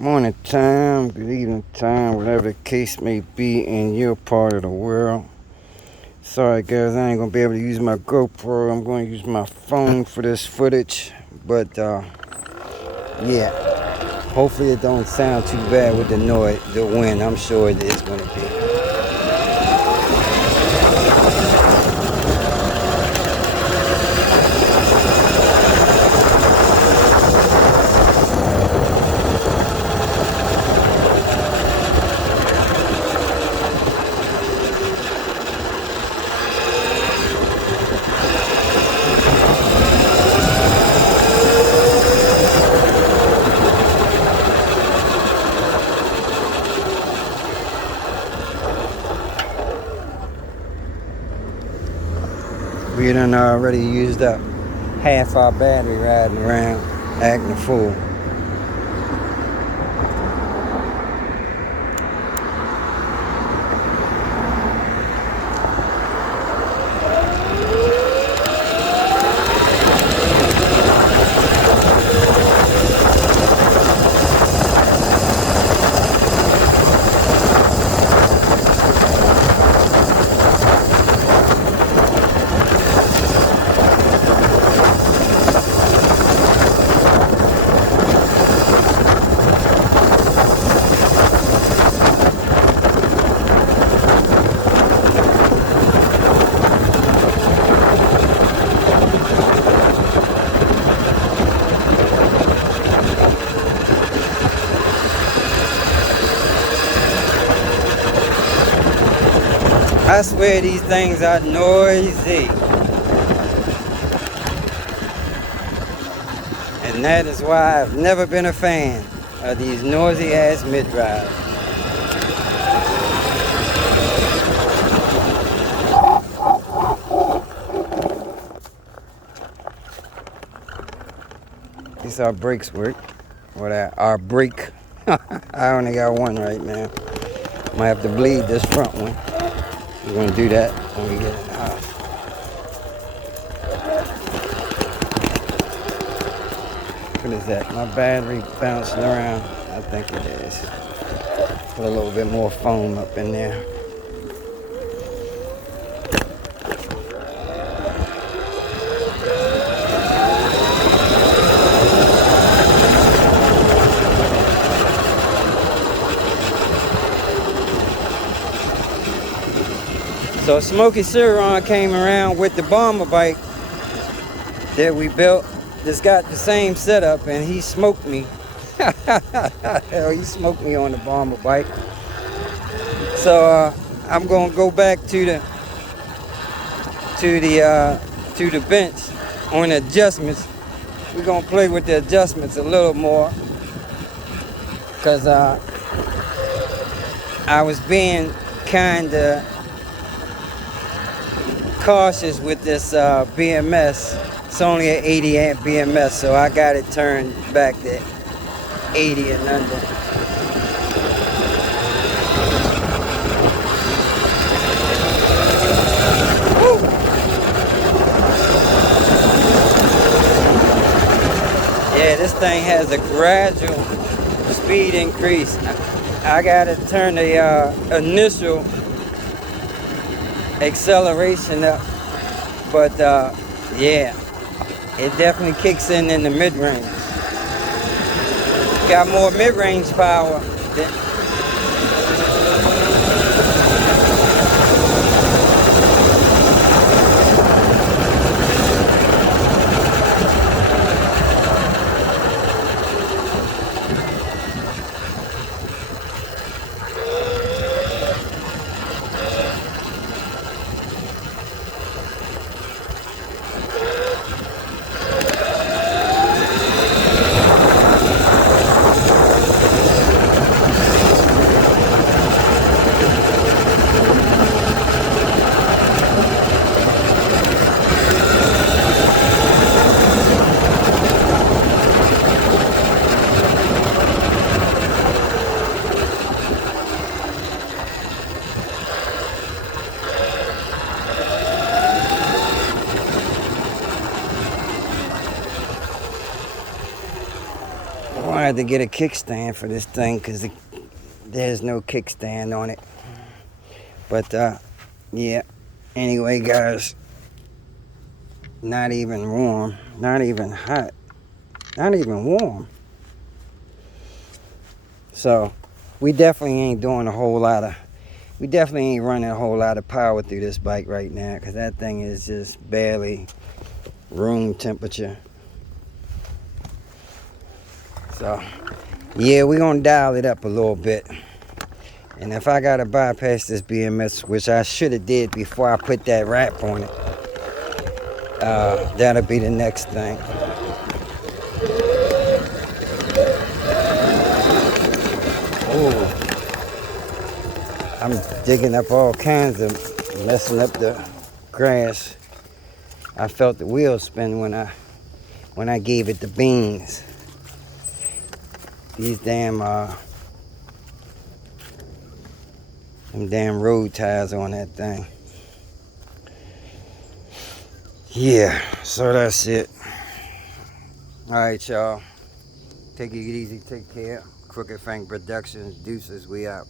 Morning time, good evening time, whatever the case may be in your part of the world. Sorry guys, I ain't gonna be able to use my GoPro. I'm gonna use my phone for this footage. But yeah, hopefully it don't sound too bad with the noise, the wind. I'm sure it is gonna be. We done already used up half our battery riding around, acting a fool. I swear these things are noisy. And that is why I've never been a fan of these noisy ass mid-drives. At least our brakes work. Or our brake. I only got one right now. Might have to bleed this front one. We're gonna do that when we get in the house. What is that? My battery bouncing around. I think it is. Put a little bit more foam up in there. So Smoky Surron came around with the bomber bike that we built. That's got the same setup, and he smoked me. Hell, he smoked me on the bomber bike. So I'm gonna go back to the bench on adjustments. We're gonna play with the adjustments a little more, cause I was being kinda cautious with this BMS. It's only an 80 amp BMS, so I got it turned back to 80 and under. Woo! Yeah, this thing has a gradual speed increase. I got to turn the initial acceleration up, but yeah, it definitely kicks in the mid-range. Got more mid-range power than to get a kickstand for this thing because there's no kickstand on it. But yeah, anyway guys, not even warm, not even hot, not even warm. So we definitely ain't doing a whole lot of, we definitely ain't running a whole lot of power through this bike right now because that thing is just barely room temperature. So yeah, we're gonna dial it up a little bit. And if I gotta bypass this BMS, which I should have did before I put that wrap on it, that'll be the next thing. Ooh, I'm digging up all kinds of, messing up the grass. I felt the wheels spin when I gave it the beans. These damn them damn road tires on that thing. Yeah, so that's it. Alright, y'all. Take it easy, take care. Crooked Frank Productions, deuces, we out.